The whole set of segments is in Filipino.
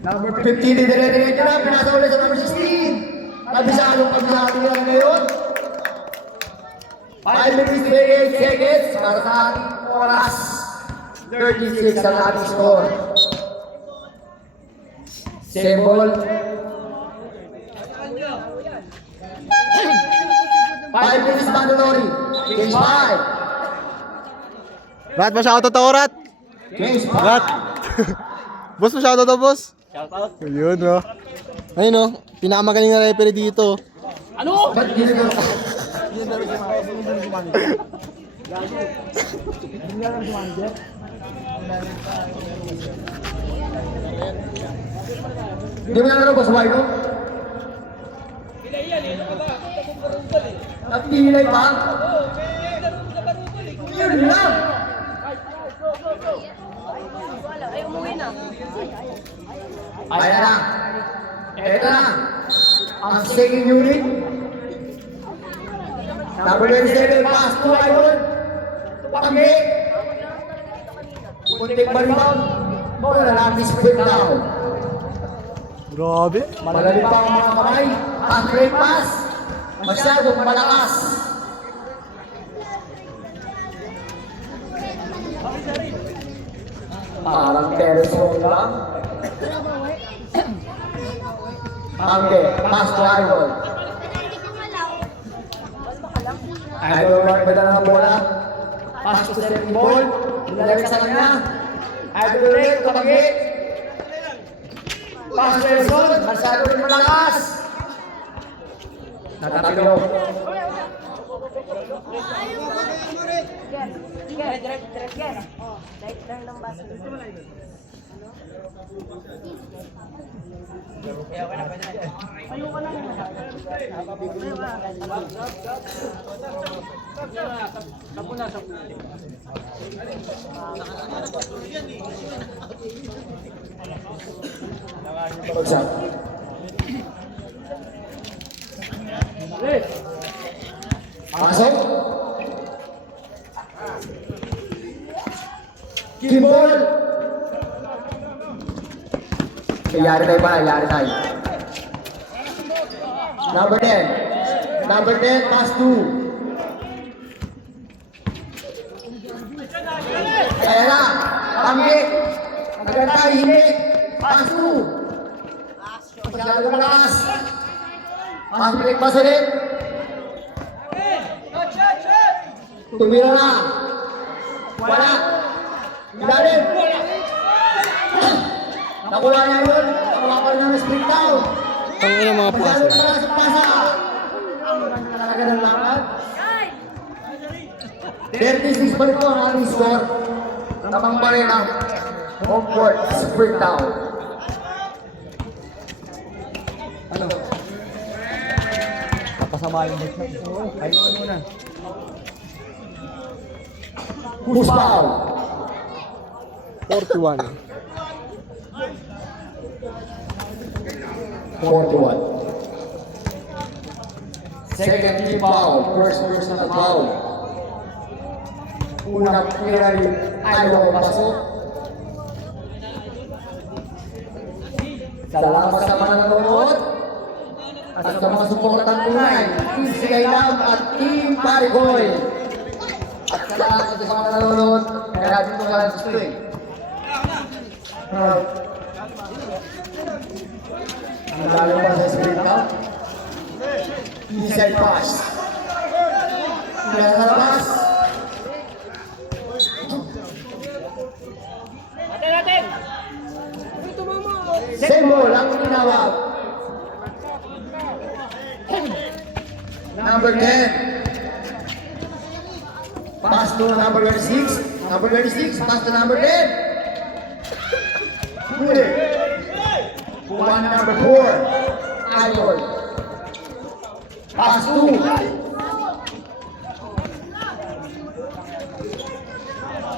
Number 15, dire-diretso na. Pinasa ulit sa number 16. Kabisadong pagsahati nila ngayon. 5 minutes 28 seconds para sa ating oras. 36 ang ating score. Same ball. 5 minutes mandatory. Game 5. Rat, pa-shoutout ako, Rat. Game 5. Rat. Boss, pa-shoutout ako, boss. Shoutout. Ayun, no. Ayun, no. Pinakamagaling na referee dito. Ano? Ba't ginagawa? Hindi mo na boss, why no? Napilay pa? Yun lang! Ay, umuwi na. Ayan na. Ito na. Ang second unit. Number 27, pass to Iron. Pagi. Kunting ma-rebound. Wala natin split down. Grabe. Malalim pa ang mga kamay. Ang great pass. Masyadong malakas. Parang terrace lang. Angge, pass to Iron. Idol na ba ng bola? Pass to second ball. Nilagay sa kanya. Idol ulit, kapagi. Pass to Nelson. Masyado rin malakas. Natatapilo. Direct yan. Direct ng basa. Bagsak. Pasok. Kibol. Yari tayo ba? Yari tayo. Number 10. Number 10, pass 2. Kaya na. Kami. Agad tayo, hindi. Pass 2. Masyado malakas. Pass break, pass ulit. Tumira na. Wala. Ilalim. Nakuha niya yun. Nakuha pa rin ng split down. Ang ina mga puwas. Masyado malakas ang pasa. Ang ganda talaga ng lakad. 36 pa rin po ang ating score. Tamang pa rin ang home court split down. Ano? Kapasama yung boss na. Ayun mo na. Push foul. 41. 41. Second team foul. First personal foul. Unang pinari ayaw pasok. Salamat sa mga nanonood at sa mga suportang tunay. Team Sigaylam at Team Parigoy. At salamat sa mga nanonood. Kaya dito ka lang gusto eh. Ang lalo pa sa split count. Inside pass. Kaya nalabas. Natin! Same ball ang tinawag. Number 10. Pass to number 26. Number 26, pass to number 10. Huli. Kuha na number 4. Idol. Pass to.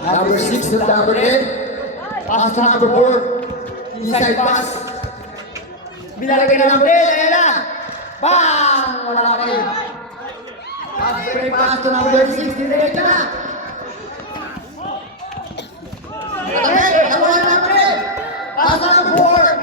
Number 6 to number 10. Pass to number 4. Inside pass. Binalagay na number 10. Ayan na. Bang! Wala na rin. Pass break pass to number 36. Diretso na. Pass to number 4.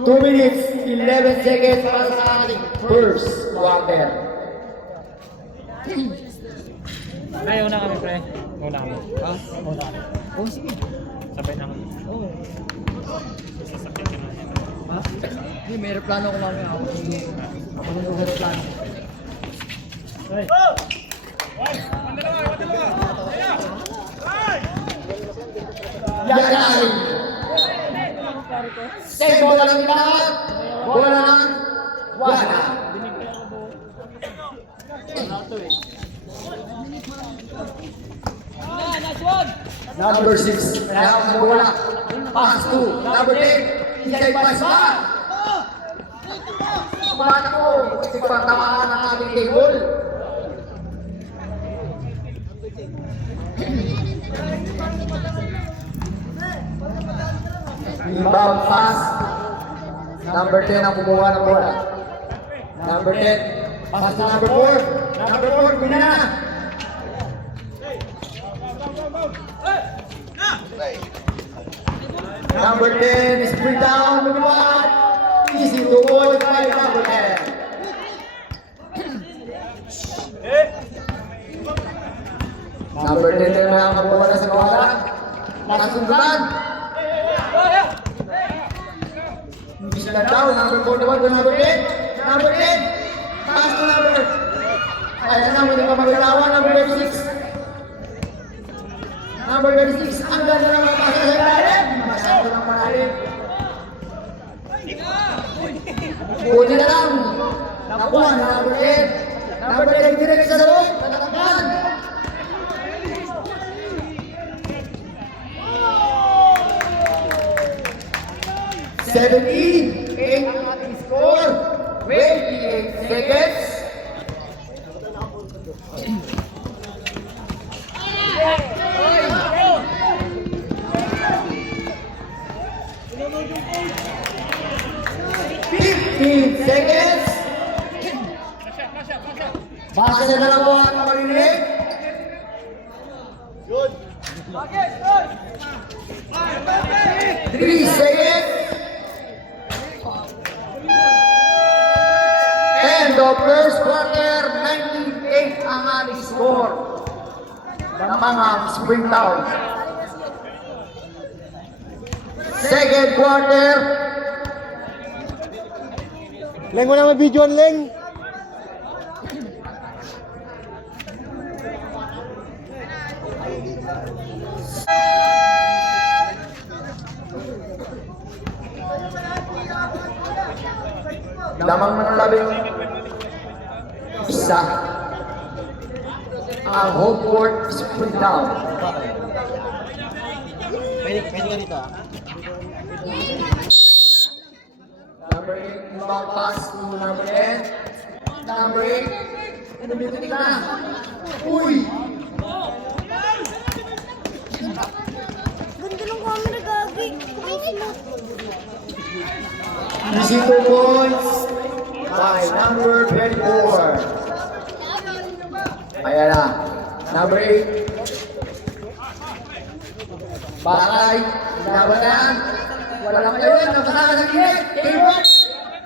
2 minutes, 11 seconds para sa ating first quarter. Pre, una kami, pre. Una kami. Ha? Una kami. Oh, sige. Sabay na kami. Oo. Sasakit ka na. Ha? Hindi, may aeroplano ko mamaya ako. Ako nung aeroplano. Hey! Yaray! Say bola ng lahat! Bola ng wala! Number 6, kailangan ng bola. Pass 2. Number 10, inside pass pa! Kumana ko, kasi patamaan ang ating table. Inbound pass. Number 10 ang kumuha ng bola. Number 10, pass to number 4. Number 4, guna na! Number 10 is bring down the one. Easy to hold by number 10. Number 10 din ang kabuha sa kawalan. Nakasundutan. Bislan down. Number 41 to number 10. Number 10. Pass to number. Ayan na, hindi pa maglawan. Number 36. Number 36. Ang ganda ng mga pasa sa ilalim. Masyado ng malalim. Buti na lang. Nakuha na number 10. Number 10 direct sa loob. Tatatakan. $17, 8 ang ating score. 28 seconds. Seconds. Basa na lang po ang marinig. Good. 3 seconds. End of first quarter, 98 ang ating score ng mga Springtown. Second quarter, Leng, wala may video on Leng. lamang ng labing isa ang home court Springtown. Pwede ka dito ah. Number 8, ibang pass to number 10. Number 8, umipitik na. Uy! Ganda ng camera, Gagi. Easy 2 points by number 24. Ayan na. Number 8. Bakay. Labanan. Walang kayo. Nagkasaka sa gilid. Teamwork.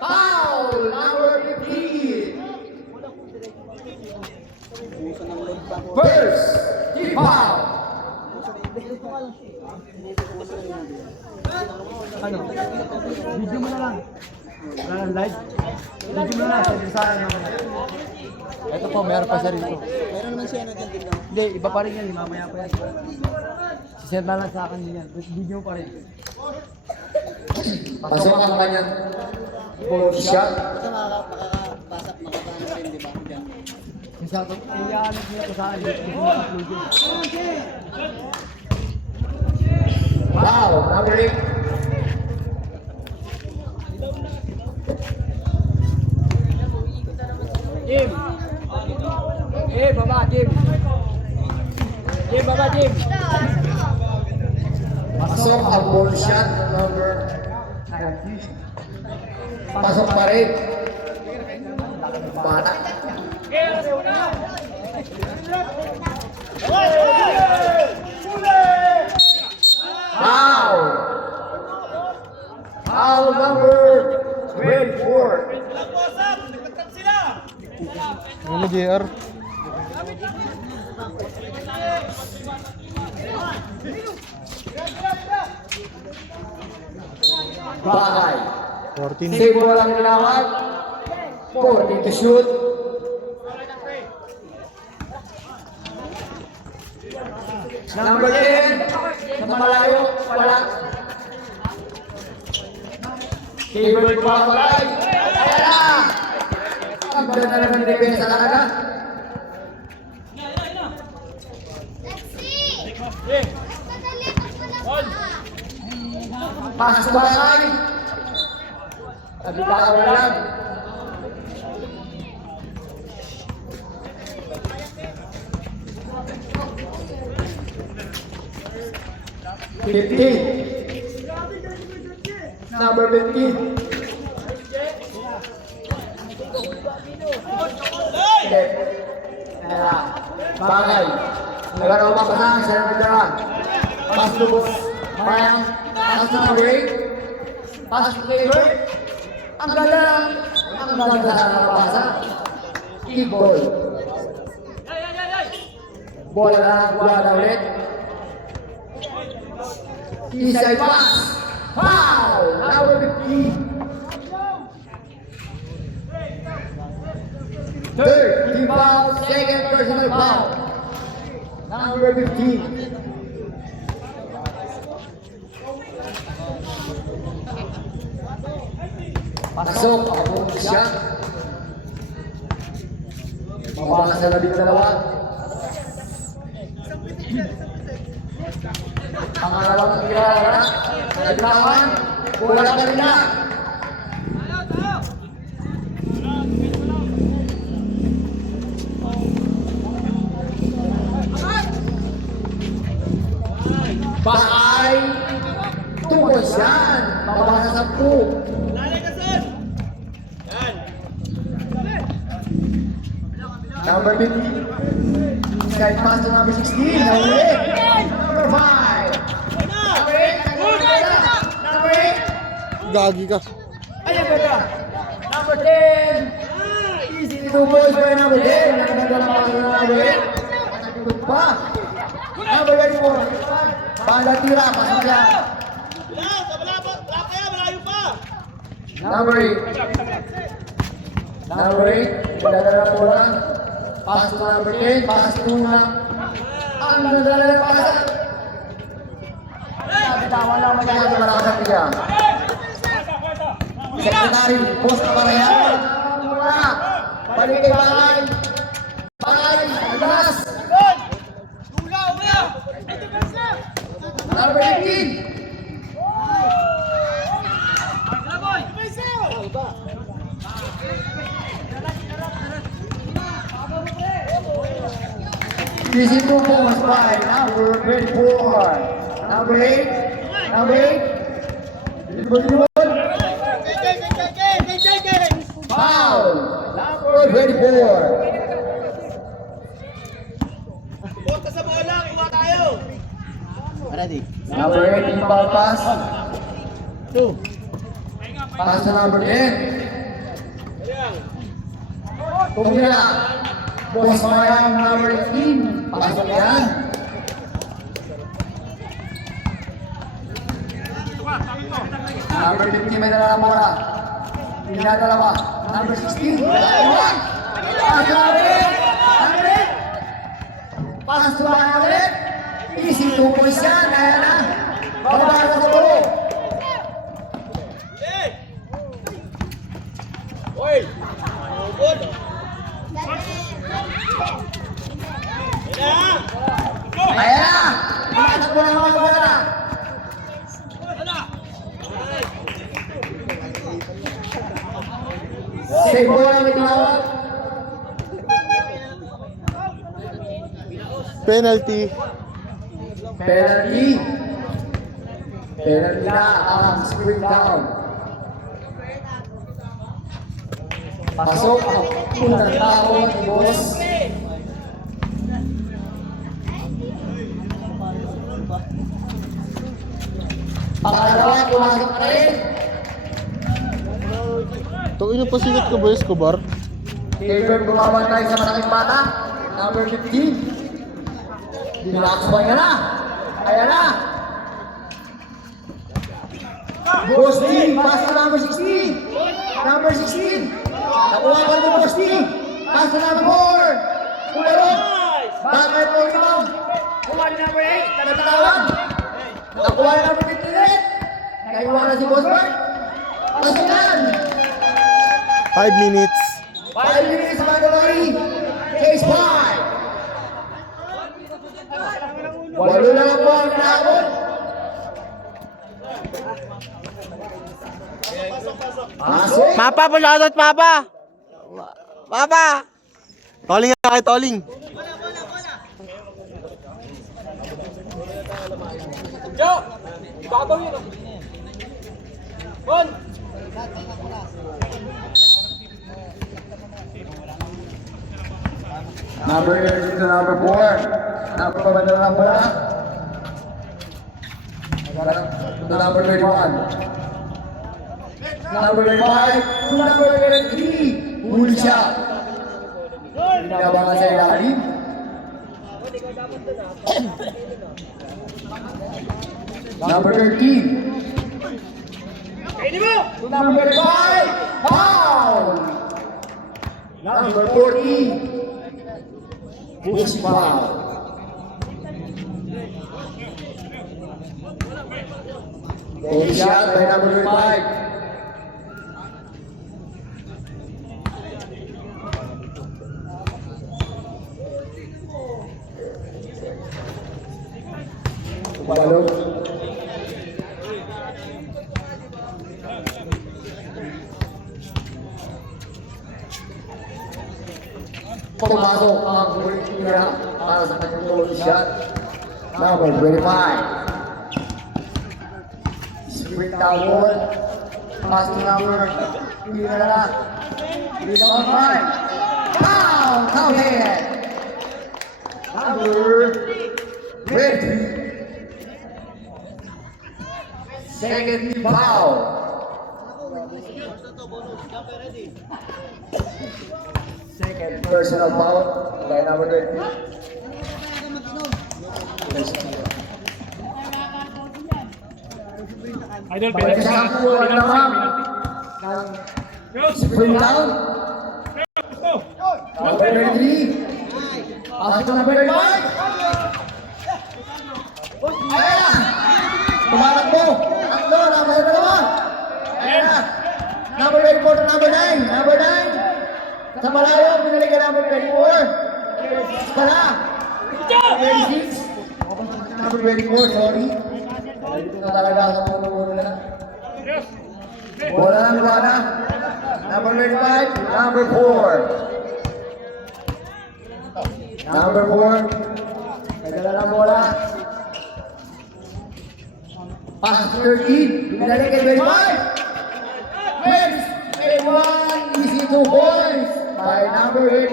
Foul. Number 15. First. Team foul. Ano? Video mo na lang. Wala lang live. Video mo na lang. Sabi sa akin naman. Ito po, meron pa siya rito. Meron naman siya natin dito. Hindi, iba pa rin yan. Mamaya pa yan. Sisend na lang sa akin yan. Video pa rin. Pasok ang kanyang ball shot. Ito makakapasok, makakano rin, di ba? Diyan. Yung sa akin, iyaanap nila ko sa akin. Hindi ko upload yun. Wow, number 8. Jim! Jim, baba, Jim! Jim, baba, Jim! Pasok ang ball shot number. Pasok pa rin. Bata. Foul! Foul number 24. Ano, JR? Bagay. 14. Save ball ang nilawag. 14 to shoot. Number 10. Sa malayo, wala. Table pa wala. Ayan na! Ang ganda naman ng depensa talaga. Pasok ba yan? Nabitaan mo lang. Number 15. Bagay. Nagaraw pa pa sa Servidara. Pass to Mayang. Pass to number 8. Pass to Taylor. Ang ganda sa nabasa. Kick ball. Bola na buwala ulit. Inside pass. Foul! Number 15. Third, team foul, second personal foul. Number 15. Pasok, ako siya. Mabasa sa labing dalawa. Pangalawang tira, nagkawan, wala ka rin na. Paay, tungkos yan, mabasa sa po. Number 15. Side pass to number 16. Number 8. Number 5. Number 8. Number 8. Gagi ka. Ayan ba? Number 10. Easy to boys by number 10. Nakaganda na pa number 8. Nakagod pa. Number 24. Banda tira. Pasok yan. Number 8. Number 8. Madadala po lang. Pass to number 10, pass to ang nadala na pasa. Tawa lang magyayag na malakas niya. Secretary, post na para yan. Wala. Balik kay Bagay. Bagay, alas. Number 18. This is 2 points by number 24. Number 8. Number 8. Foul. Number 24. Punta sa bola, kuha tayo. Ready? Number 8 foul pass. 2. Pass to number 10. Tumira. Boss Mayang number 18. Pasok yan. Number 50 may dala muna. Pinadalawa. Number 16. Pass to Mayang ulit. Easy 2 points yan. Kaya na. Bababa na sa tulo. Oy! Good! Ayan na! Pasok mo na mga bola. Save bola ang tinawag. Penalty. Penalty. Penalty na ang spring down. Pasok ang unang tao ni Boss. Pangalawa, pumasok na rin. Uy, napasikat ka ba, Escobar? Favorite bumaban tayo sa malaking bata. Number 15. Binakaspan ka na. Ayan na. Boss D, pass to number 16. Number 16. Nakuha ka mo, Boss D. Pass to number 4. Pularong. Bakay po rebound. Kuha ni number 8. Nagtatawan. Nakuha ni number 58. Naiwan na si Boss Bart. Pasunan. 5 minutes. 5 minutes, Mandalay. Case 5. Walo na lang po ang naabot. Pasok. Papa, pulatot, Papa! Papa! Tolling nga kay Tolling. Yo! Ibabaw yun. One! Number 8 to number 4. Number 5 na lang pala. To number 31. Number 5 to number 3. Full shot. Pinabangan sa ilalim. Number 13. To number 5. Foul. Number 14. Push foul. Full shot by number 5. Balog. Pumasok ang Burkina para sa kanyang goal shot. Number 25. Sprint downward. Pass to number 3 na lang. Rebound 5. Foul! Counted! Number 20. Second foul. Second personal foul by number 20. Idol, Balik sa kampo ang naman. Sprint down. Number 23. Pasok na number 5. Ayan na. Tumatakbo. Tatlo. Number 2 naman. Ayan na. Number 24 to number 9. Number 9. Sa malayo, pinalik ka number 24. Pala. 26. Number 24, sorry. Dito na talaga sa puno na. Bola ng Luana. Number 25, number 4. Number 4. Nagdala ng bola. Pass to 13. Pinalik kay 25. Wins. 81. Easy 2 points by number 81.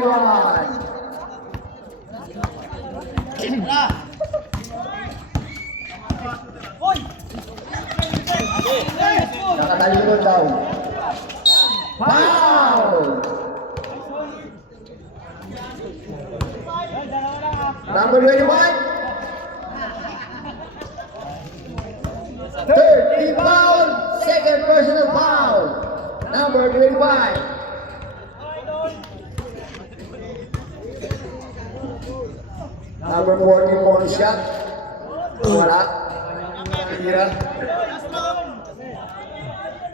Nakatalikod daw. Foul! Number 21. 30 foul. Second personal foul. Number 25. Number 44 shot. Wala. Tira.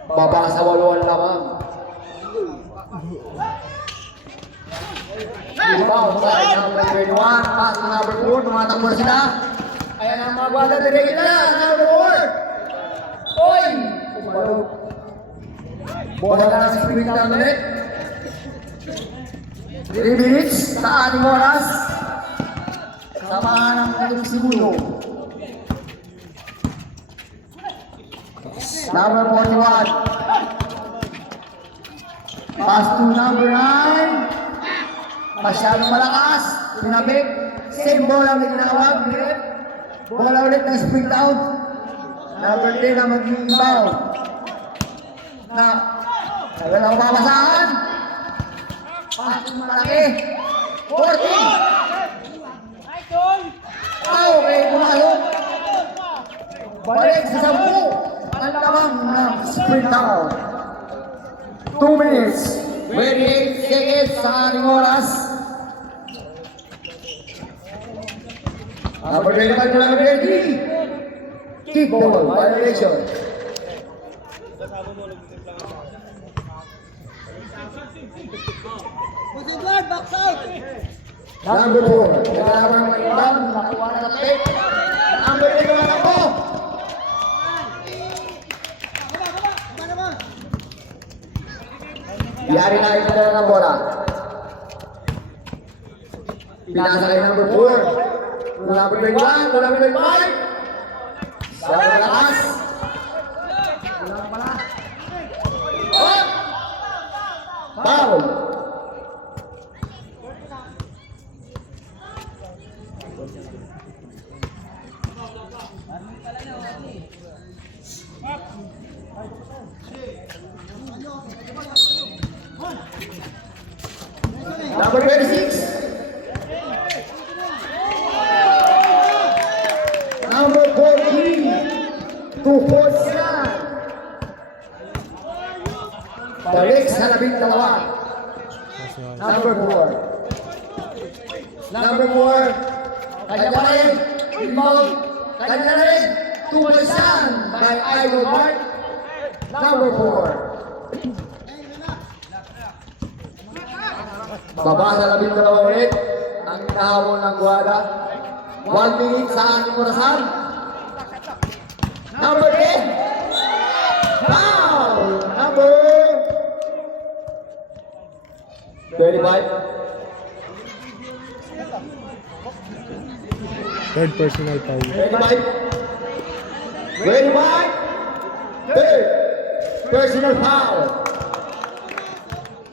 Baba sa 8 lamang. Rebound sa number 21. Pass to number 4. Tumatakbo na sila. Ayan ang mga bala. Direct na. Number 4. Oy! Umalog. Bola na sa screen down ulit. 3 minutes sa ating oras. Samahan ng ating simulo. Number 41. Pass to number 9. Masyadong malakas. Pinabik. Same bola ang ginawag. Bola ulit ng spring down. Number 10 na mag-inbound. Na Tagal ang mamasahan. Pasok malaki. 14. Okay, pumasok. Balik sa 10. Ang lamang ng sprint down. 2 minutes. 28 seconds sa ating oras. Number 25 to number 30. Kick ball violation. Number 4. Kailangan ng ibang nakuha na natin. Number 3 naman ako. Yari na ito na ng bola. Pinasa kay number 4. Number 21, number 25. Sa lakas. Foul. Number 26. Number 14. 2-4 balik sa 12. Number 4. Number 4. Kanya pa rin. Rebound. Kanya na rin. 2-1 by Idol Mark. Number 4. Baba sa 12 ulit. Ang inahabol ng Guada. 1 minute sa ating orasan. Number 10. Foul. Number 25. Third personal foul. 25. 25. Third personal foul.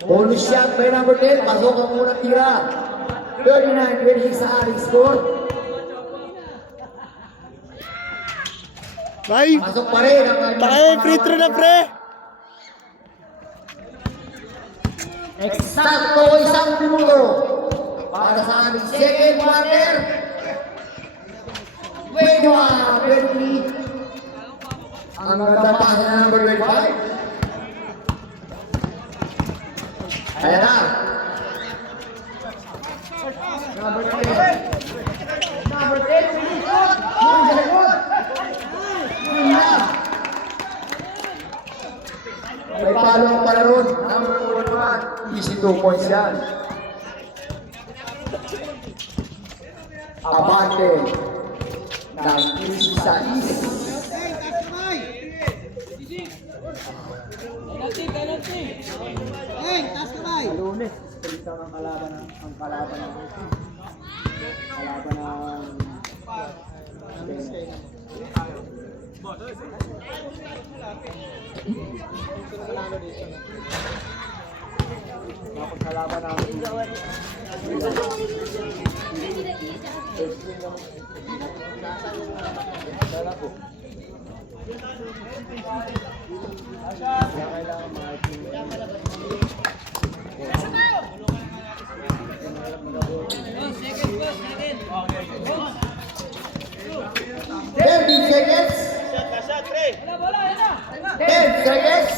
Bonus shot by number 10. Pasok ang unang tira. 39-26 sa ating score. Ay! Pasok pa rin ang Takay, free throw na pre! eksakto 1 minuto para sa aming second quarter. 21-20. Ang ganda pasa na number 25. Ayan na. Number 10. Number 10. Muli sa likod. Muli na. May palo ang palaron. Number 41. Easy 2 points yan. Abante ng easy sa easy. Lunes, salita ng kalaban ng kalaban ng seconds. 10 seconds.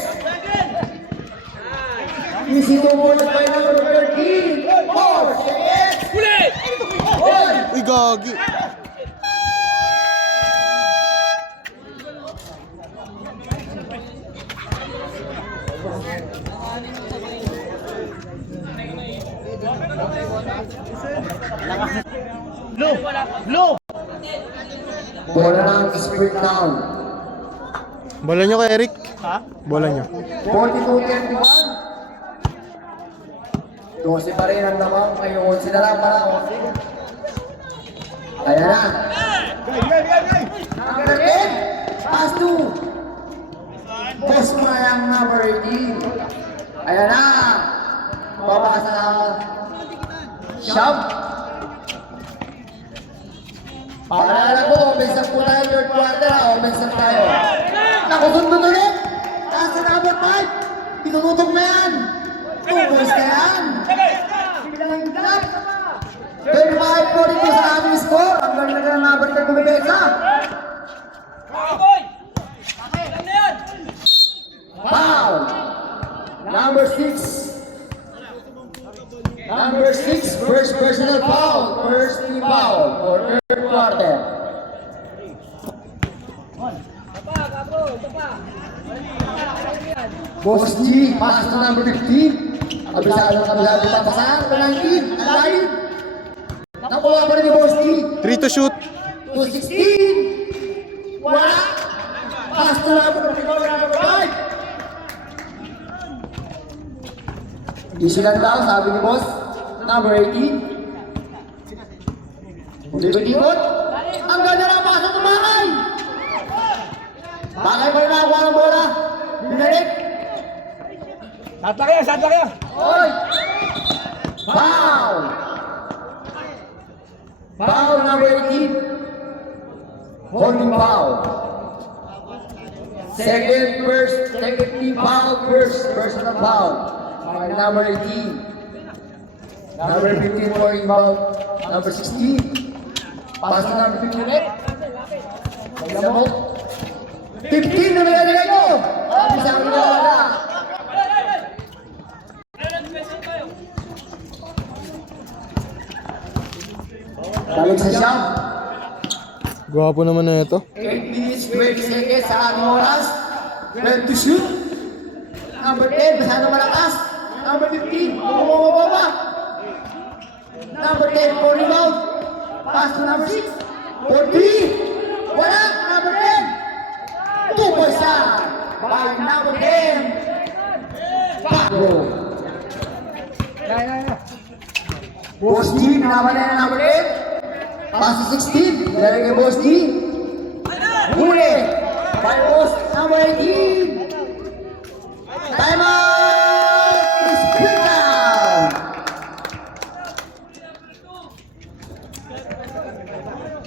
Easy 2 points by number 13. 4 seconds. Uy, gagi! Bola ng sprint down. Bola nyo kay Eric? Ha? Bola nyo. 42-21. 12 pa rin ang lamang. Ngayon, sila lang para 11. Ayan na. Number 10. Pass to. Boss Mayang number 18. Ayan na. Baba sa shove. Paalala ko, offensive po tayo third quarter. Offensive tayo. Nakusundo ulit. Taas na number 5. Itututok na yan. Tutos na yan. Bilang bilang. 35-42 sa ating score. Ang galing na ng number 10 kumipesa. Foul. Number 6. Number 6, first personal foul. First team foul for third quarter. Boss G, pass to number 15. Kabisado papasahan to 19. Alayin. Nakuha pa rin ni Boss G. 3 to shoot. To 16. Wala. Pass to number 5. Issue lang daw, sabi ni Boss. Number 18. Ulit-ulit. Ang ganda ng pasa tumakay. Bakay pa rin nakakuha ng bola. Binalik. Satla kayo! Oy! Foul! Foul number 18. Holding foul. Second team foul, first personal foul. By number 18. Number 15 for inbound. Number 16. Pass to number 15 ulit. Maglamot. 15 na nilagay ko! Isa ko na wala. Balik sa shot. Gwapo naman na ito. 8 minutes, 20 seconds sa ating oras. 12 to shoot. Number 10, masyado malakas. Number 15, bumababa. Number 10, for rebound. Pass to number 6. For 3. Wala, number 10. 2 shot by number 10. Paco. Boss G, naman na number 10. Pass to 16. Nilalagay kay Boss G. Huli. By Boss number 18. Time out! Split down!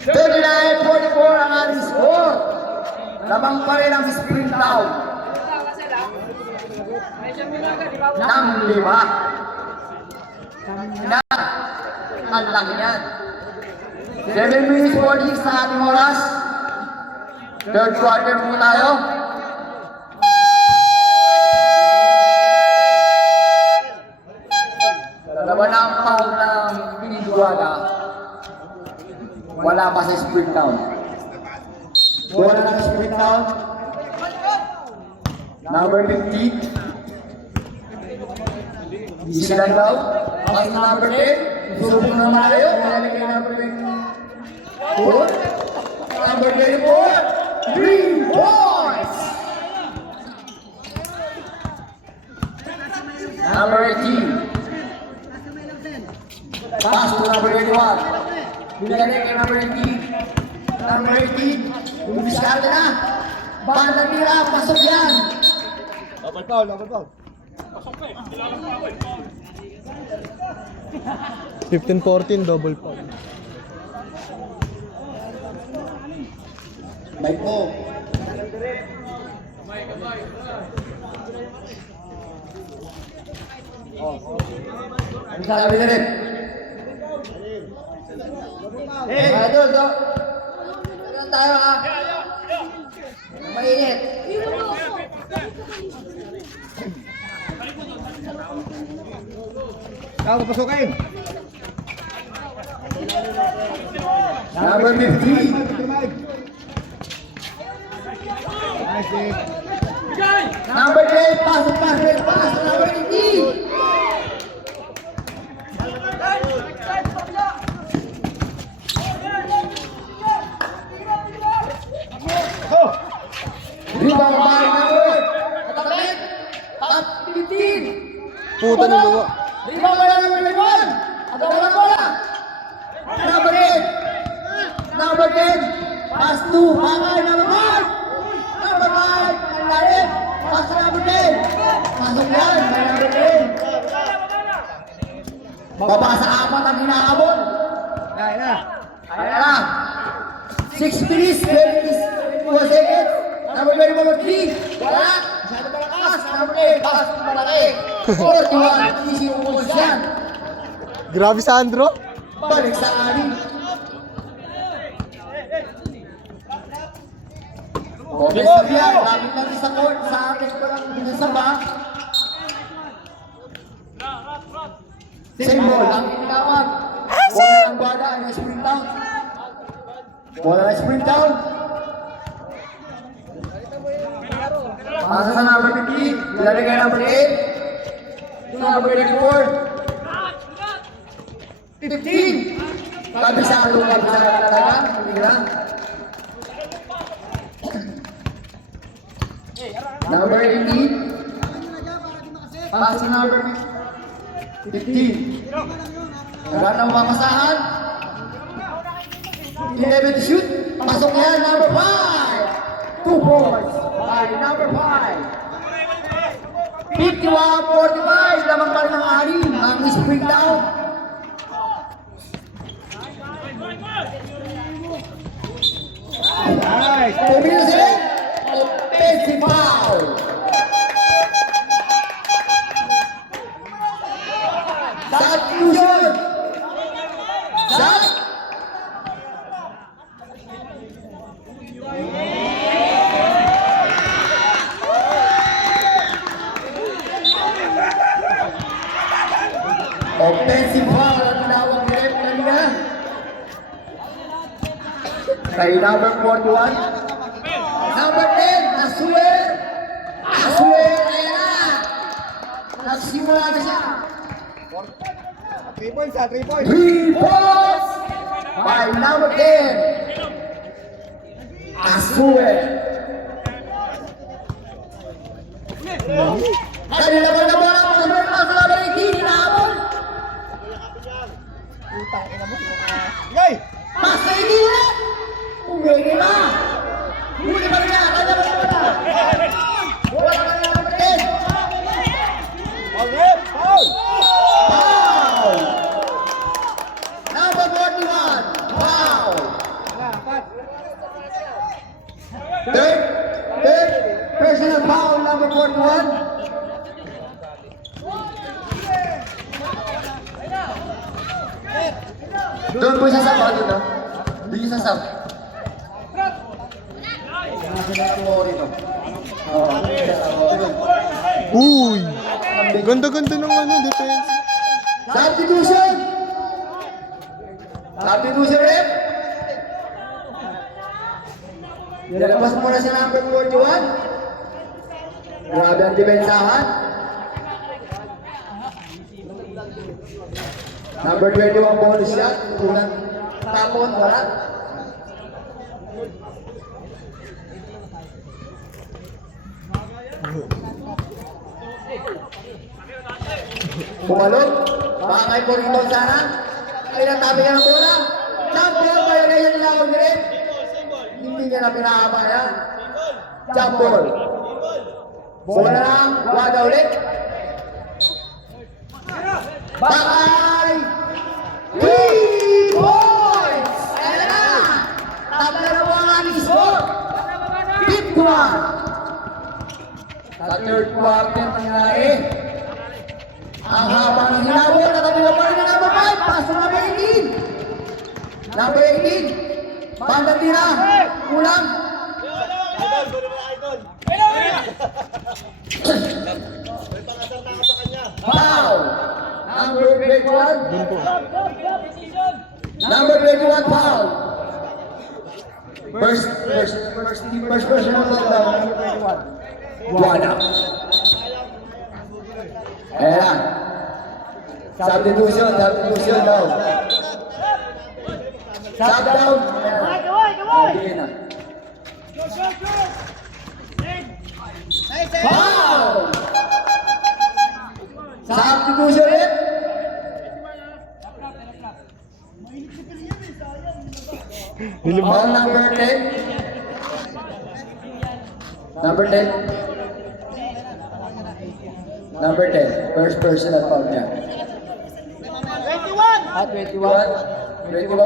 $39-44 ang ating score. Labang pa rin ang sprint down. Nang 5. Ang laki yan. 7 minutes 40 sa ating oras. Third quarter po tayo. Dalawa na ang foul ng Piniduada. Wala pa sa sprint down. Wala na sa sprint down. Number 50. Isa lang daw. Pass na number 10. Subok na malayo. Nilalagay number 24. Number 24. 3 points. Number 18. Pass to number 81. Binigay kay number 18. Number 18. Umiskarte na. Banda tira. Pasok yan. Double foul. 15-14, double foul. May po. Ano sabi na rin? Idol, do. Ano tayo ha? Mainit. Ako pasukin! Number 50. Number 10, pass. Number 18. Rebound by number. Atakit. Top 15. Puta ni Luwa. Rebound by number 21. Agawan ang bola. Number 8. Number 10. Pass to Hangay. Number 5. Number 5. Ang lalim. Pass to number 10. Pasok yan by number 10. Baba sa 4 ang hinahabol. Ayan na. 6 minutes, 24 seconds. Number 3. Wala. Masyado malakas. Number 10, pass malaki. 41, easy umus yan. Grabe, Sandro. Balik sa anin. Okay, so yan. Lapit lang sa court. Sa akin ko lang binasaba. Same ball. Ang tinawag. Bola ng bada. Ang sprint down. Bola ng sprint down. Pasa sa number 50. Ilalagay number 8. Number 24. 15. Kabisado talaga. Hindi lang. Number 18. Pass to number 15. Wala nang mamasahan. 11 to shoot. Pasok yan, number 5. 2 points by number 5. 51-45. Lamang pa rin ng anim. Ang spring down. Nice. 2 minutes in. Offensive foul. Substitution. Shot. Offensive foul ang tinawag ni Rep kanina. Kay number 41. Number 10, Aswer. Aswer, ayan na. Nagsimula na siya. 3 points, 3 points. 3 points by number 10. Aswer. Kanina ba na bola mo sa number 18, inaabot. Gay! Pass na idilat. Umili na. Huli pa rin na. Kanya ba na bola? Bola pa rin number 10. Okay, foul! Foul! Number 41, foul! Third personal foul, number 41. Doon po siya sa foul dito. Doon siya sa foul. Uy! Ganda-ganda ng ano, defense. Substitution! Substitution rep! Nilabas mo na si number 41. Grabe ang depensahan. Number 21 bonus shot. Unang tapon, wala. Pumalog. Baka kay Corridor sana. Ay natabi niya ng bola. Jump ball. Kaya na yan nilawag ni Red. Hindi niya na pinahaba yan. Jump ball. Bola lang. Wada ulit. Bakay! 3 points! Ayan na! Tabla na po ang aming score. 51. Sa third quarter nangyari. Ang haba ng hinabol, nakabila pa rin ng number 5, pass to number 18. Number 18, banda tira, kulang. Foul, number 21. Number 21, foul. First person of the number 21. One out. Ayan na. Substitution daw. Sub down. Ayan na. Foul! Substitution ulit. Foul number 10. Number 10. Number 10. First person at foul niya. 21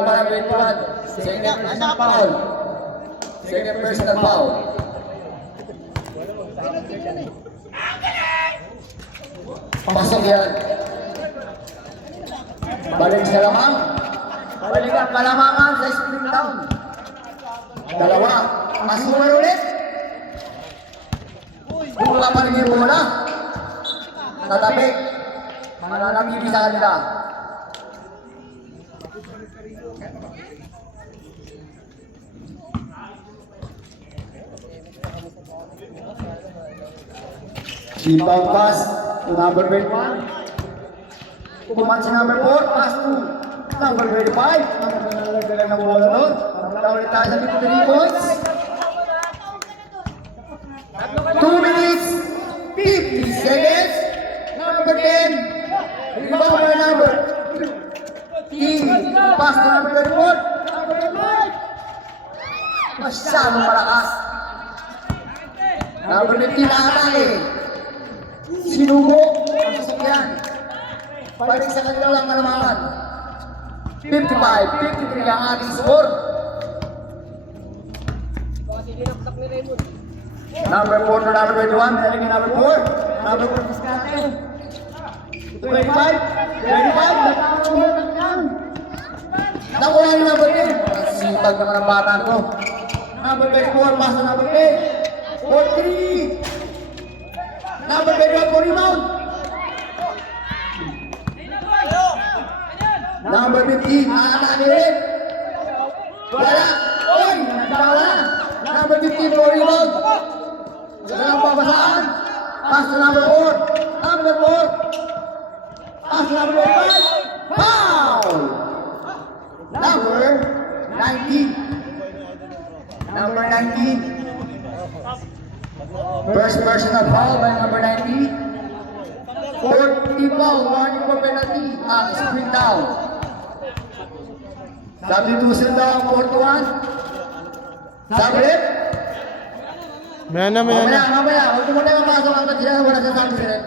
para 21. Second personal foul. Second personal foul. Pasok yan. Balik sa lamang. Balik ang kalamangan sa spring down. Dalawa. Pasok naman ulit. Kung wala pa rin yung bola. Tatabi. Mananamili sa kanila. Inbound pass to number 21. Kuman si number 4, pass to number 25. Nalagdagan ng bola doon. Pagkala ulit tayo sa 53 points. 2 minutes, 50 seconds. Number 10. Rebound by number 15. Pass to number 24. Number 5. Masyadong malakas. Number 15 nakatali. Sinubo ang sasakyan. Balik sa kanila lang malamakan. 55-53 ang ating score. Number 4 to number 21. Nalagyan number 4. Number 4 Piscate. 25. 25. Nakuha yung number 10. Sipag naman ang bata ko. Number 24. Pass na number 10. 43. Number 21 for rebound. Number 15, nakatali rin. Wala. Oy, nagbawa. Number 15 for rebound. Walang babasaan. Pass to number 4. Number 4. Pass to number 5. Foul. Number 19. Number 19. First personal foul by number 90. 40 foul, warning for penalty. Spring down. Substitution daw, 4-1. Sabrit. Maya na. Mamaya. Huwag mo tayo mapasok ang sila wala sa substitution.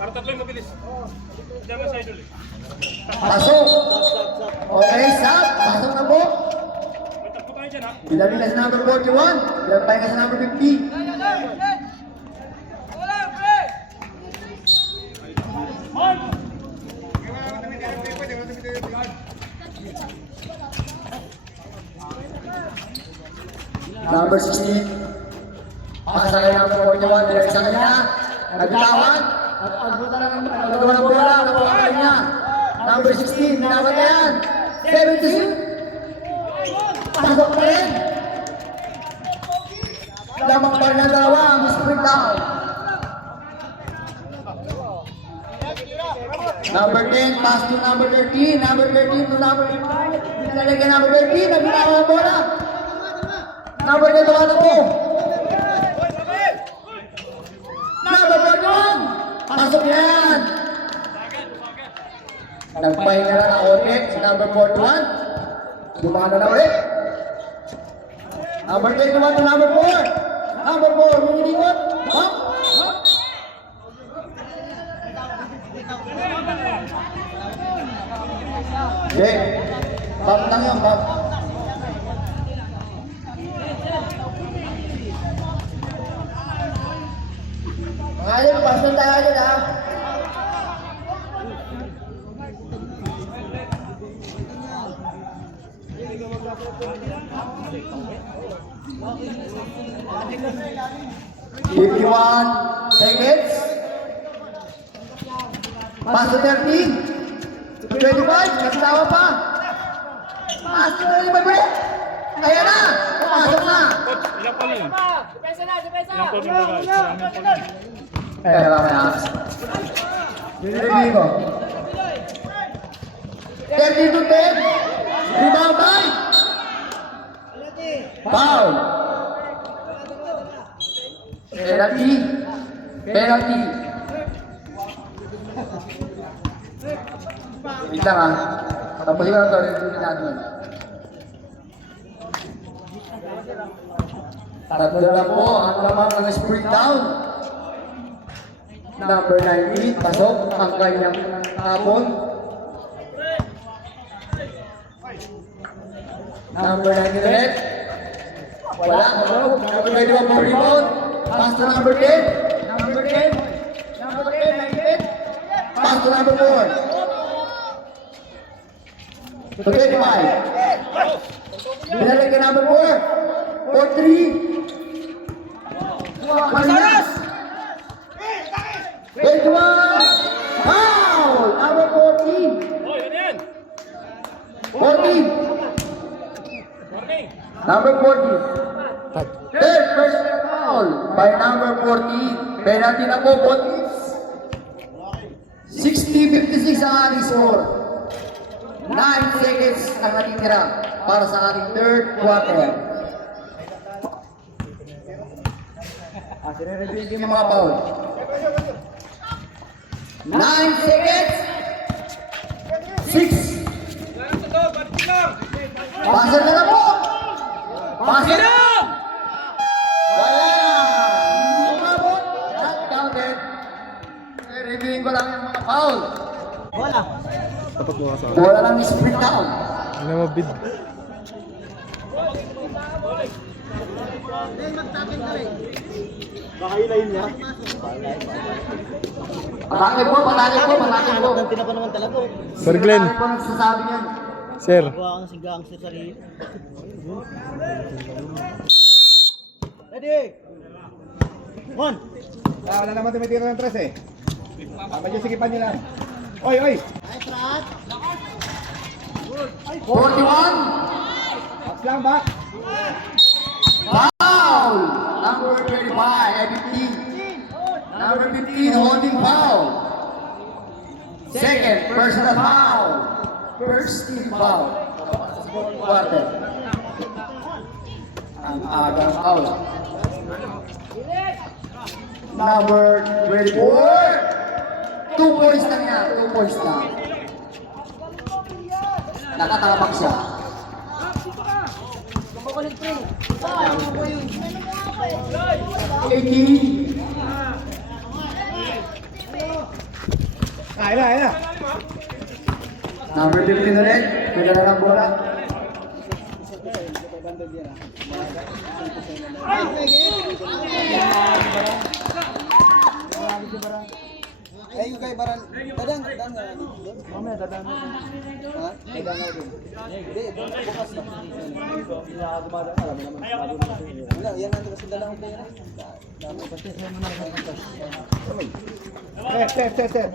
Para tatlo yung mabilis. Diyan sa idol. Pasok. Okay, stop. Pasok na po. Tatakbo tayo dyan ha. Bilabila sa number 41. Bilabila ka sa number 50. Number 16. Pakasakay number 41. Bilabila sa kanya. Nagbitawan. At agbutan ng nagawa ng bola. Nakuha ka niya. Number 16. Dapat yan. 17. Pasok pa rin. Lamang pa rin ang dalawa. Ang sprint down. Number 10. Pass to number 13. Number 13 to number 15. Binalagyan number 13. Nagbitawan ng bola. Number 10 tuwa na po. Number 41. Pasok yan. Nagpahinga na ng otik si number 41. Dumana na ulit. Number 10 naman to number 4. Number 4, lumilikot. Hop. Okay. Bump lang yun, bump. Ngayon, pasok tayo dyan ha. "51 seconds. Pass to 13. To 25. Nagtawa pa. Pass to 25 ulit. Ayan na. Pumasok na. Coach, ilang pa yun? Depensa na, depensa! Ilang pa yun guys? Ilang pa yun? Kaya mamaya. Review ko. 13 to 10. Rebound by. Foul. Penalty. Penalty. Wait lang ha. Tapusin ko na ito. Review natin. Tatlo na po ang lamang ng sprint down. Number 19, pasok ang kanyang hapon. Number 19 ulit. Wala, Number 21 for rebound. Pass to number 10. Number 10. Number 10, 98. Pass to number 4. To 25. Binalik kay number 4. 4-3. Masaras! 21. Foul! Number 14. 14. Number 14. Third personal foul by number 14. Penalty na po, Botis. 60-56 ang ating score. 9 seconds ang ating tira para sa ating third quarter. Yung mga foul. 9 seconds. 6. Passer na po. Passer na. Wala na. Umabot. Not counted. Reviewin ko lang yung mga foul. Dapat mo sa Wala lang yung sprint down. ano mo bid? Patake po, patake po, patake po. Sir Glenn. Patake po nagsasabi niyan. Sir. Wala naman tumitira ng 3 eh. Medyo sigipan nyo lang. Oy, oy! 41. Box lang, back! Foul! Number 25, 15. Number 15, holding foul. Second, personal foul. First team foul. Quarter. Ang agang foul. Number 24. 2 points lang yan, 2 points lang. Nakatapak siya. Kumakulit pre. 18. Ayun na, ayun na! Number 15 ulit. Pwede na lang bola. Eh, yung kay Baran, dadang nga. Mamaya, dadang nga. Ha? Dadang nga din. Hindi, bukas na. Pinakagumadang, alam mo naman. Wala, yan nandun kasi dalang ko yan. Step.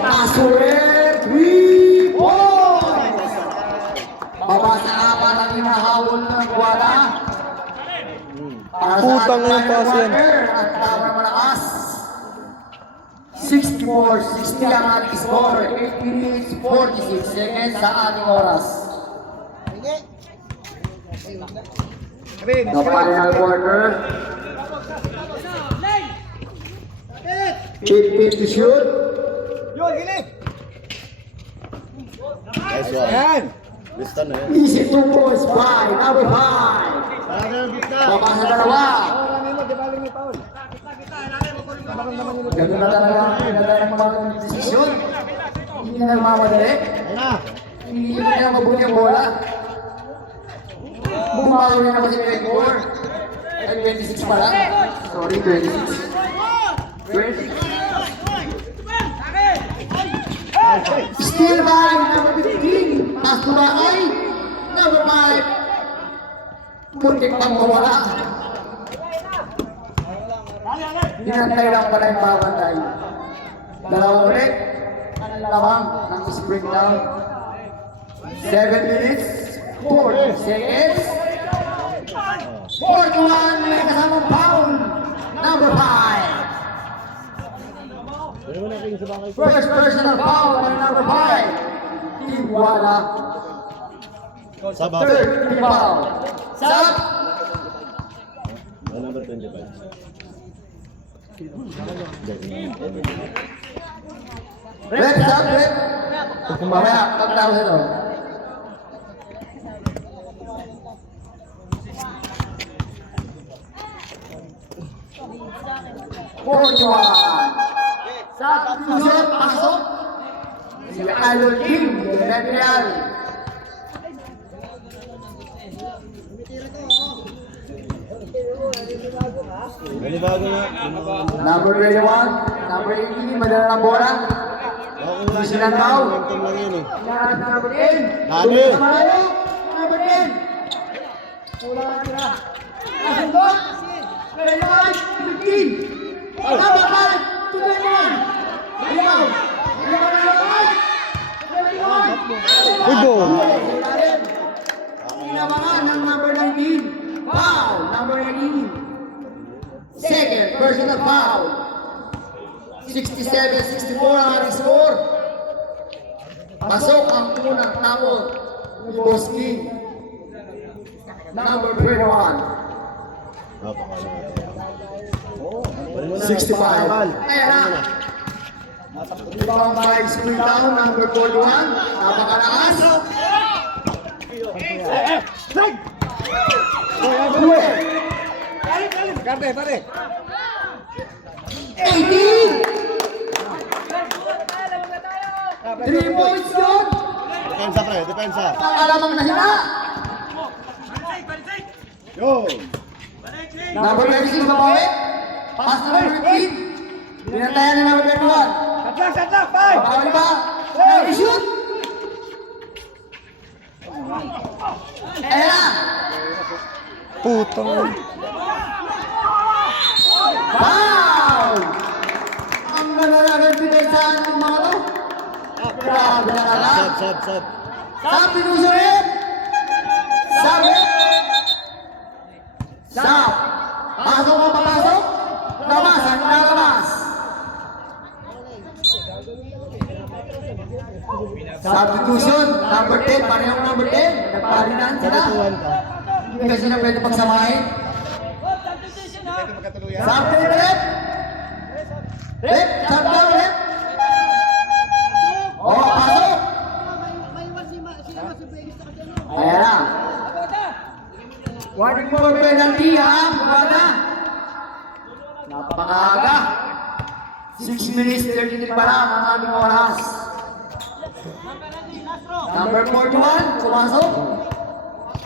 Pasulit, 3 points! Babasa apat ang hinahabol ng Guada. Putang ng pass yan. Ang tawag malakas. 64-60 ang ating score. 8 minutes, 46 seconds sa ating oras. The final quarter. 15 to shoot. Yun, gilid! Ayan! Easy 2 points by number 5. Babasa na dalawa. Marami mo, di ba yung foul? Ganun na talaga ang mga desisyon. Hindi na nagmamadali. Hindi na mabuti ang bola. Bumawi na naman si 24. Ay, 26 pa lang. Sorry, 26. 26. Still by number 15. Taas tumakay. Number 5. Puntik pang mawala. Dinantay lang pala yung babantay. Dalawang ulit. Lamang ng spring down. 7 minutes. 4 seconds. 41 may kasamang foul. Number 5. First personal foul by number 5. Team Wala. Third team foul. Sab. Number 25. Rep, sab, rep. Mamaya, pagtawag ito. 41. Substitution, pasok. Si Alon Kim, Gabriel. Nanibago na. Number 21, number 18, madala ng bola. Susilan daw. Momentum lang yun eh. Number 10. Dami. Number 10. Kulang sila. Nasundot. 15. Number 5 to 21. Ayaw. Ayaw na naman. 21. Good goal. Inabangan ng number 19. Foul. Number 19. Second personal foul. 67-64 ang ating score. Pasok ang unang tapon ni Boss King. Number 21. 65. Kaya na. Ibang 5 screen down, number 41. Napakalakas. Karte, pare. 18! 3 points yun! Depensa, pre. Depensa. Pakalamang na sila! Yo! Number 26 babae. Pass number 15. Pinantayan na number 21. Satla, 5! Bawal ba? Number shoot! Ayan na! Puto. Wow! Ang nanalagang pinagsahan ng mga to. Grabe na lang. Sub. Sabi ko siya rin. Sabi. Sab. Pasok mo papasok. Labas ang lalabas. Substitution. Number 10. Parehong number 10. Nagpalinan sila. Hindi kasi na pwede pagsamahin. Sabi ni Rep. Rep. Sabi daw Rep. Oh, pasok. Ayan na. Warning for penalty ha, bumada. Napakaaga. 6 minutes 30 pa lang ang aming oras. Number 41, pumasok.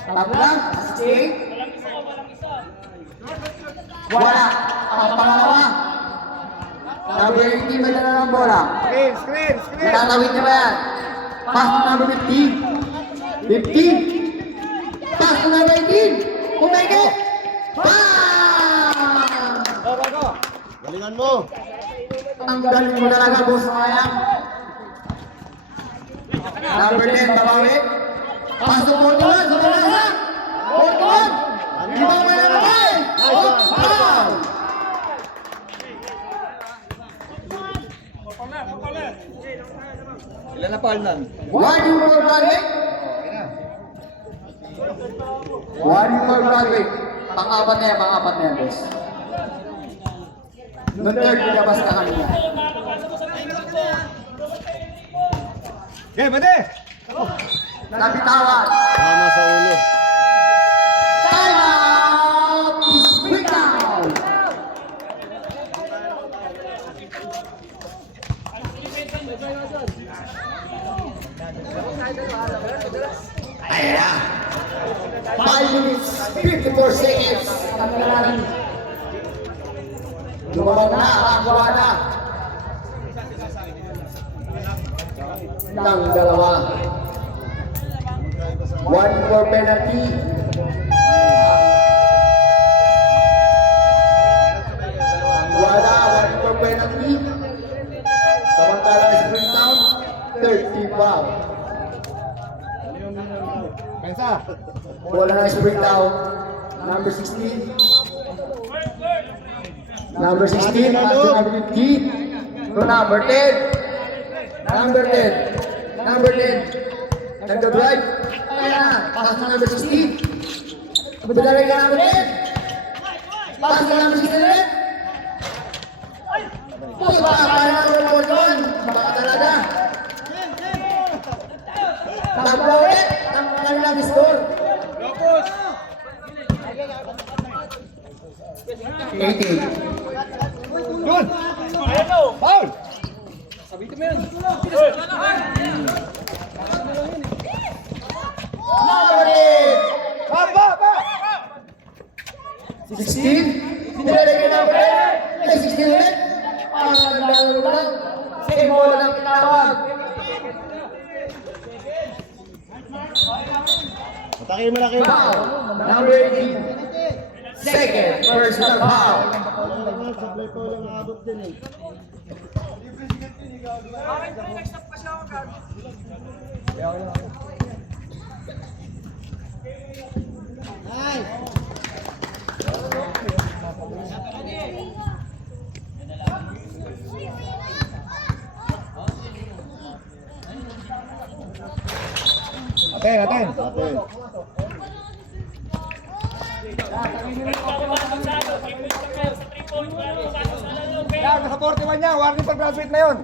Tama lang, 68. Wala, ang pangalawa. Number 18, madala ng bola. Screen. Matatawid niya ba yan? Pass to number 15. 15. Pass to number 18. Umego. Bang! Galingan mo. Ang galing mo talaga, boss Mayang. Number 10, babawi. Pass to 41. Sumalasa. 41. Ibang may naman. Foul! Ilan na foul nun? Warning for Broadway. Warning for Broadway. Pang-apat na yan, boss. Noong third, ilabas na kanina. Okay, pwede. Nabitawan. Tama sa ulo. Time out! Split down! Ayan na. 5 minutes, 54 seconds. Ang nangyari. Lumabag na ang buwana. Ng dalawa. 1 for penalty. Ang wala, 1 for penalty. Samantala sprint down, 30 foul. Pensa. Wala na sprint down. Number 16. Number 16, number 15. Number 10. Number 10. Number 10. Nag-drive. Ayan na. Pass na number 16. Abadalay ka number 10. Pass na number 16 ulit. Puta, kaya na number 41. Baka talaga. Tabla ulit. Ang kanilang score. 18. Number 8. 16. Nilalagay ka number 8. Ay, 16 ulit. Parang naglalaro lang. Same bola lang tinawag. Atakin mo na kayo. Foul. Number 18. Second personal foul. Supply po lang abot din eh. Aten. Atin. Yan, nasa 41 niya. Warning pag graduate na yun.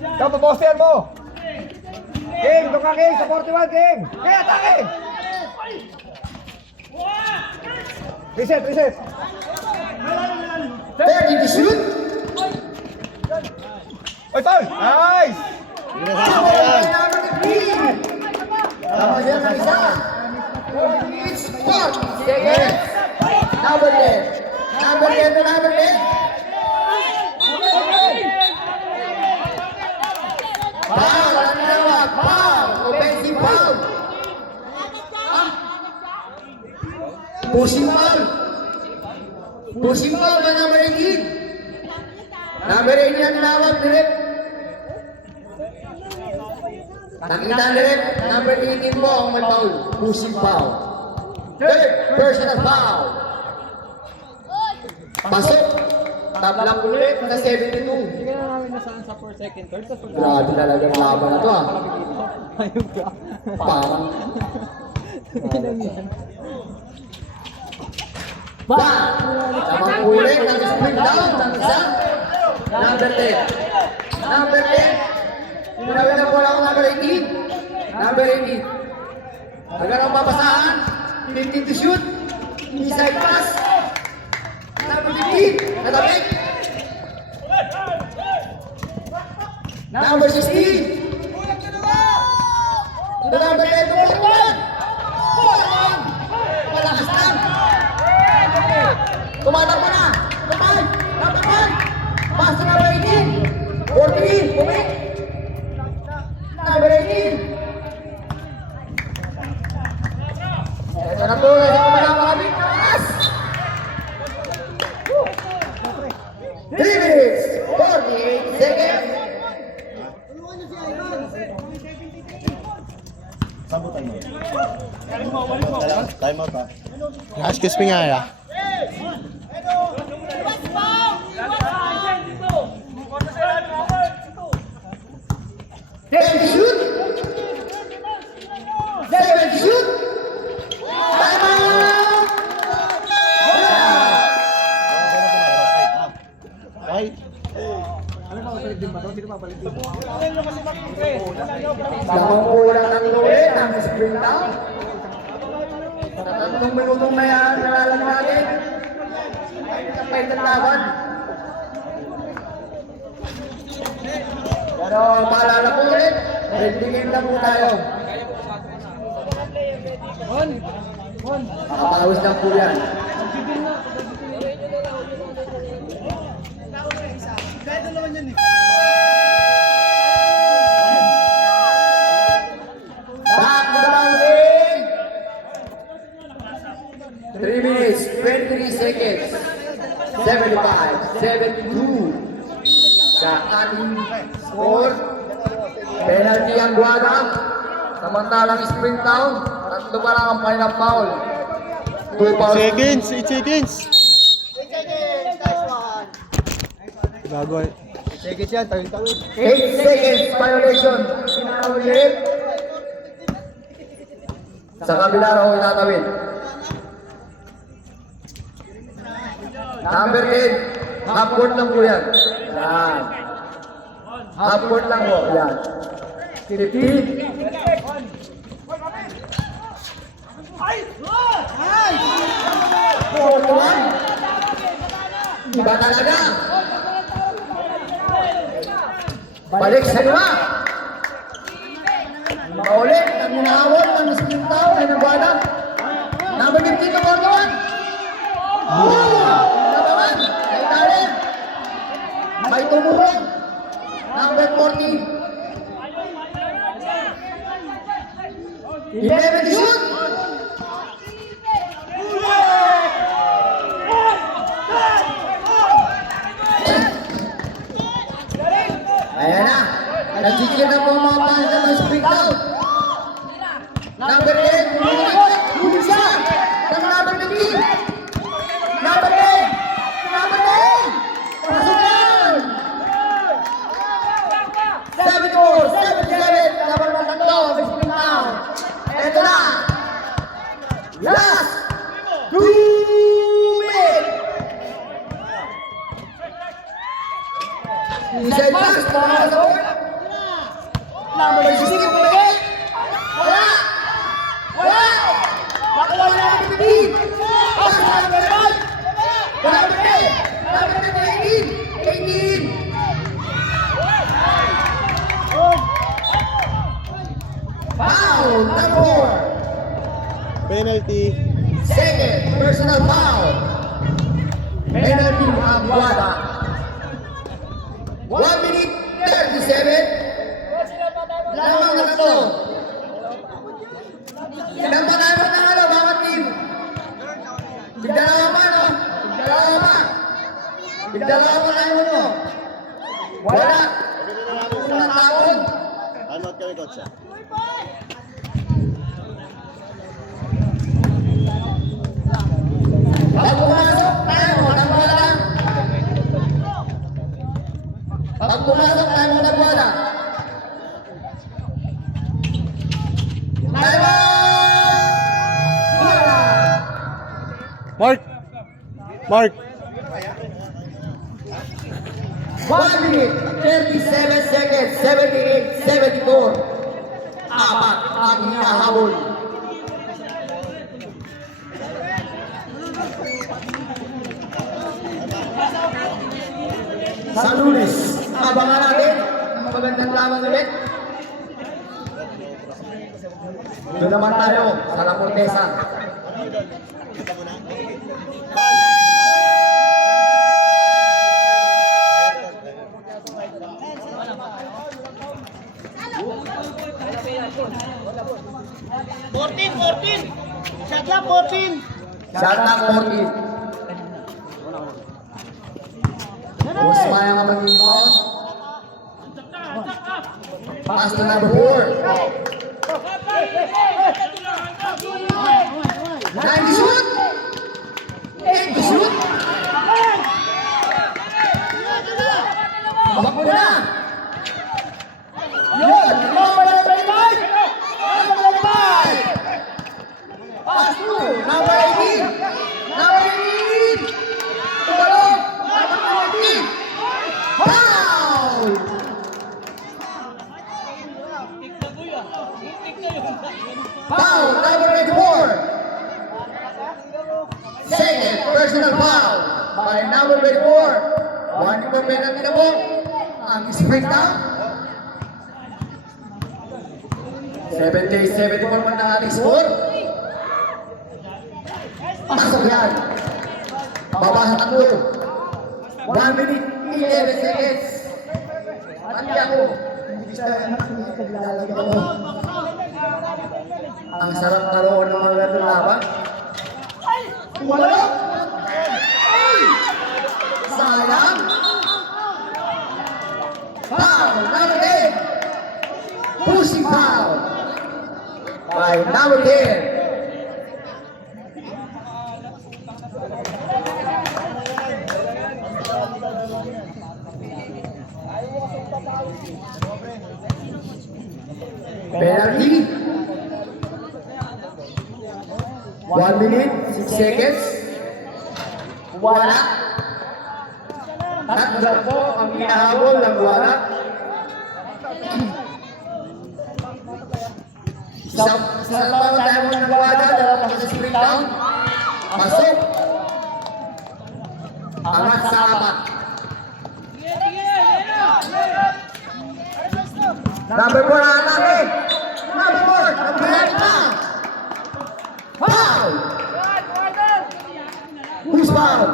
Ikaw, paposter mo. King, doon ka King. Sa 41, King. King, atake. Reset. 30 to shoot. Oy, foul. Nice. Tama dyan ang isa. 4 seconds. Number 10. Number 10 to number 10. Foul, ang tawag. Foul. Offensive foul. Pushing foul. Pushing foul na number 18. Number 18 ang tawag, direct. Nakita direct, number 18 mo ang may foul. Pushing foul. Third personal foul. Pasok. Tablang ulit na 72. Hindi ka na namin nasaan sa 4 second third. Grabe talaga ang laban na to ah. Ayun ka. Parang. Ba! Tamang ulit ng sprint down ng isa. Number 10. Number 10. Tinawin na po lang ang number 18. Number 18. Nagkaroon papasahan. 15 to shoot. Inside pass. Number 15. Natabik. Number 16. The number 10 to 41. 41. Malakas lang. Tumatakbo na. Number 5. Pass to number 18. 14. Bumik. Number 18. Ito na po. Ito na malamig. Pass. 3 minutes. 48 seconds. Sabutan mo. Time out ha. Excuse me nga ya. Shoot! 7 shoot! Time out! Ay. Lamang kulang ng luwi ng sprint down. Sa 3 minutong na yan, nalalang natin. Kapay ng laban. Pero paalala po ulit, ready game lang po tayo. Makapawis lang po yan. Back to the mountain. 3 minutes, 23 seconds. 75, 72. Sa ating score. Penalty ang Guada. Samantalang sprint down. 3 pa lang ang final foul. 2 fouls. 8 seconds. Gagawin. Seconds yan. Tawin. 8 seconds violation. Pinakaulit. Sa kabila raw itatawid. Number 8. Half court lang po yan. Yan. Half court lang po. Yan. 50. Iba talaga. Balik sa lima. Paulit, ang minahawal ng split down ay nagwada. Number 15 na Bordoan. Nabawan, kay Darren. May tumurong. Number 14. 11 to shoot. Ayan na. Nagkikil na po mga pangsa ng split down. Number 10. Huli siya. Ng number 15. Number 10. Number 10. Pasok yan. 7-4. 7-7. Number 1 tatlo. May split down. Ito na. Last 2 minutes. Inside pass. Para sa board. Number 16. Wala. Wala. Nakuha na ang 15. Pass na number 5. Number 10. Number 10. 18. 18. Foul. Number 4. Penalty. Second. Personal foul. Penalty ang Guada. 1 minute 37. Lamang na tatlo. Ilang pa tayo ng ano, bawat team? Tigdalawa pa, no? Tigdalawa pa. Tigdalawa pa tayo, no? Wala. Unang tapon. Ano kami, coach? Pag pumasok tayo, nagwala. Pag pumasok tayo, nagwala. Mark! Mark! 1 minute, 37 seconds, 78, 74. Apat ang hinahabol. Sa Lunes, abangan natin ang magandang laban ulit. Doon naman tayo sa La Cortesa. Shot 14. Terus yang apa nih, Bos? Pass to number 4. 9 shoot. 8 shoot. Bakbo na. Yun, number 25. Number 25. Pass to number 18. Number 18. Tumalog. Number 19. Foul. Foul, number 24. Second, personal foul by number 24. One more penalty na po. Ang sprint down. 70-74 man ang ating score. Pasok yan. Babasa tanggol. 1 minute, 11 seconds. Mati ako. Ang sarap naroon ng mga ganun laban. Wala! Sayang! Foul! Number 10! Pushing foul! By number 10! Penalty. 1 minute, 6 seconds. Wala. Tatlo po ang hinahabol ng wala. Sa bawat tayo mo ng wala, dalawa sa sprint down. Pasok. Angat sa apat. Number 4 ang atake. Number 4, nagbayad na. Foul! Who's foul?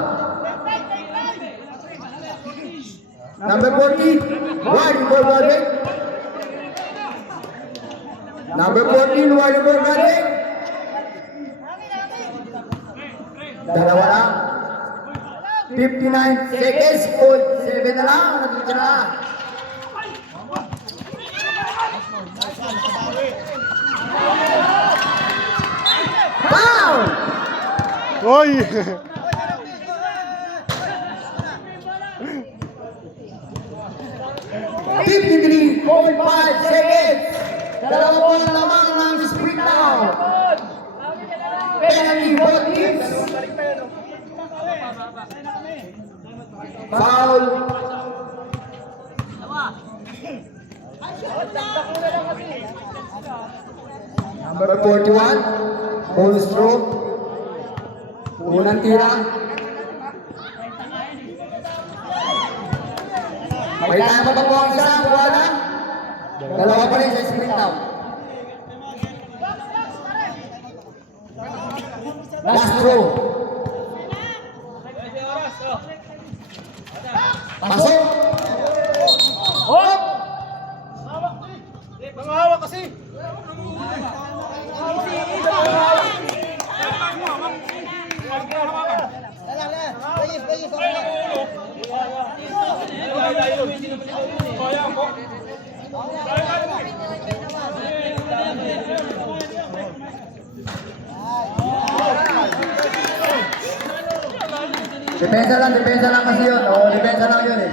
Number 40, wide for Garden. Number 14, wide for Garden. Dalawa lang. 59 seconds, 7 na lang, natitira. Foul! Oy! 53.5 seconds. Dalawa po na lamang ng sprint down. Penalty both teams. Foul. Number 41, bonus throw. Unang tira. May tama pa po ang isang wala. Dalawa pa rin sa sprint down. Last throw. Pasok. Mangawak kasi. Depensa lang kasi yun. Oo, depensa lang yun eh.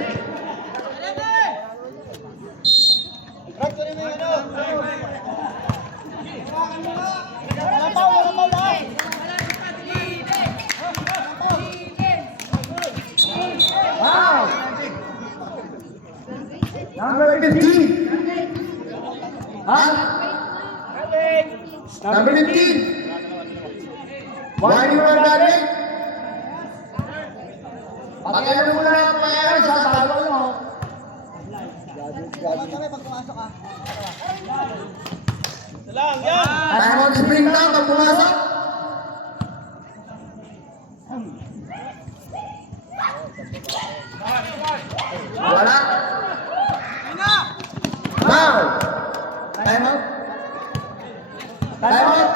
Wow! Number 15. Ha? Number 15. Why you are running? Pagkaya mo na pangyayari sa bago mo. Kaya mo spring lang pag pumasok. Wala. Foul. Time out. Time out.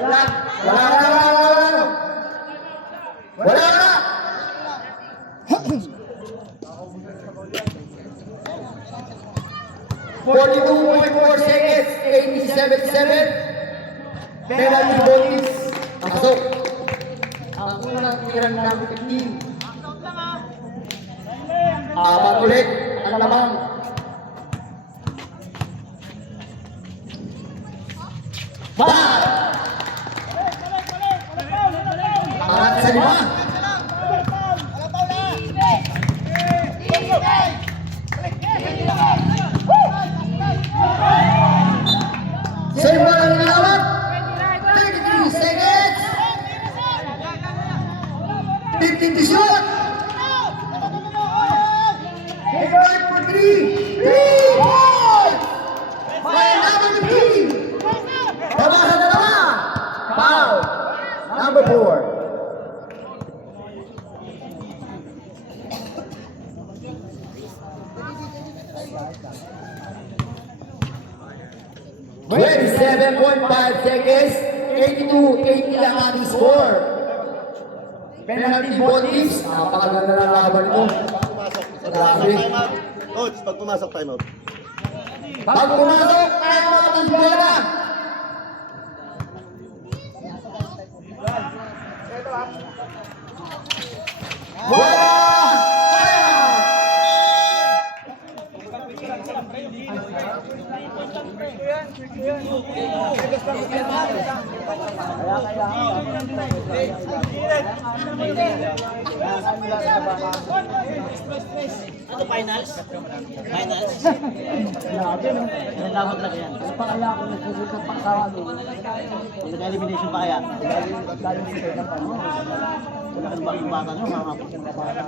Wala. Wala. Wala. 42.4 seconds, 87.7. Penalty bonus. Pasok. Ang unang tira ng number 15. Apat ulit. Ang lamang. Foul. Arat sa lima. Save mo lang nilawat. 33 seconds. 15 to shoot. Take it for 3. 3 points. By number 15. Babasa na naman. Foul. Number 4. With 7.5 seconds, 82-80 ang ating score. Penalty bonus. Napakaganda ng laban ito. Grabe. Coach, pag pumasok time out. Pag pumasok, tayo mga ating bola. Bola! Ano finals? Finals? Dapat lang yan. Kaya ako nagsusunod ng pagkawag. Nag-elimination pa kaya? Galing si Kaya pa. Wala ka ba yung bata nyo? Makakapit yung bata.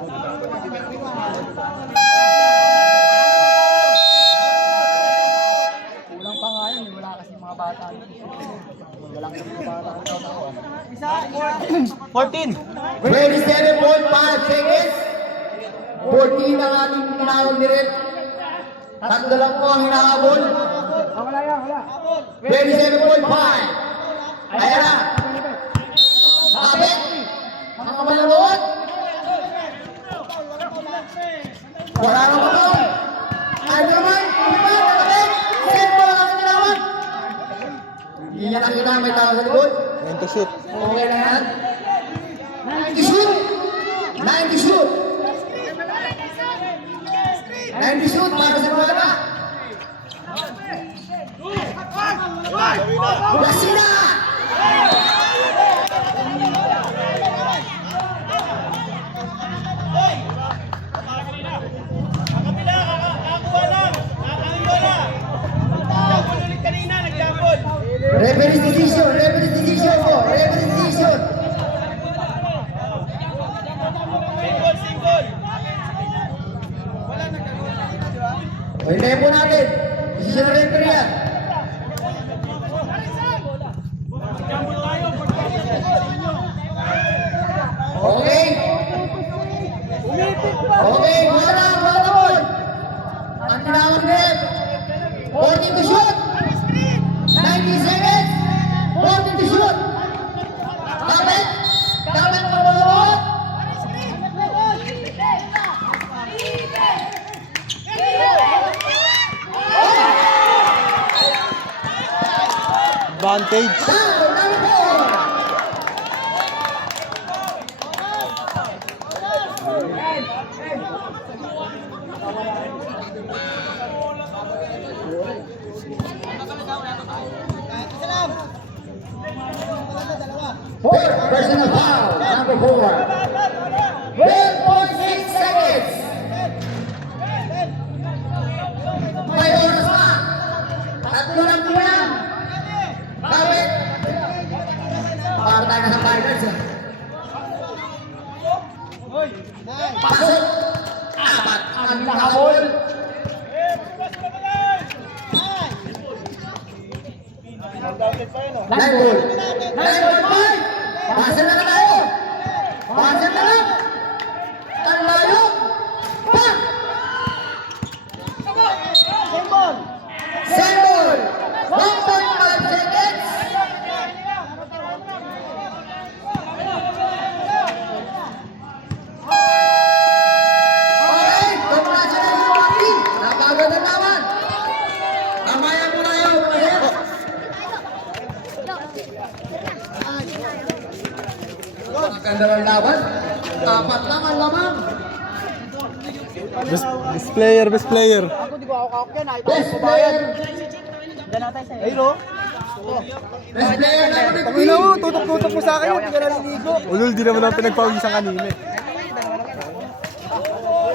27.5 seconds. 14 ang ating tinawag ni Red. Tatlo lang po ang hinahabol. 27.5. Ayan na. Kapit. Mga malanood. Wala naman po. Ano naman? Kapit. Sento ang tinawag. Hindi niya nakita may tawag sa likod. And to shoot. Okay na yan. 90 shoot. 90 shoot. 90 shoot para sa mga. Lasina! Referee's decision po. Referee's decision. May tempo natin. Decision ng referee yan. Okay. Okay, wala ball. Ang tinawag rin. 14 to shoot. 90 seconds. 14 to shoot. Kapit. Kapit mo ball. Advantage. Personal foul, number 4. 12.6 seconds. May oras pa. Tatlo lang po yan. Kapit. Para tayo sa finals. Pasok. Apat ang hinahabol. Nine ball. 9.5. Pasok na tayo. Pasok na lang. Ang layo. Pak! Send ball. 1.5 seconds. Okay, congratulations mga team. Napagod ang laban. Tamayan mo na yun. Maganda ng laban. Dapat lang ang lamang. Best player. Best player. Best player na ng team. Ina mo, tutok-tutok mo sa akin, hindi ka naliligo. Ulul, di naman ang pinagpawisan kanina eh.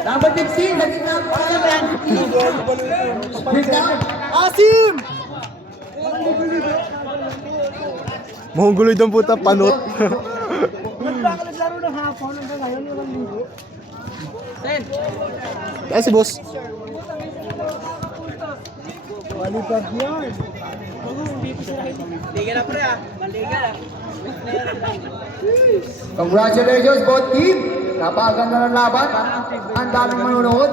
Number 15, naging number 11. Big down. Asim! Mahungguloy daw puta, panot. Nagkakalag-laro ng hapon hanggang ngayon, walang ligo. Ay, si boss. Walipag yan. Congratulations both team. Napaganda ng laban. Ang daming manunood.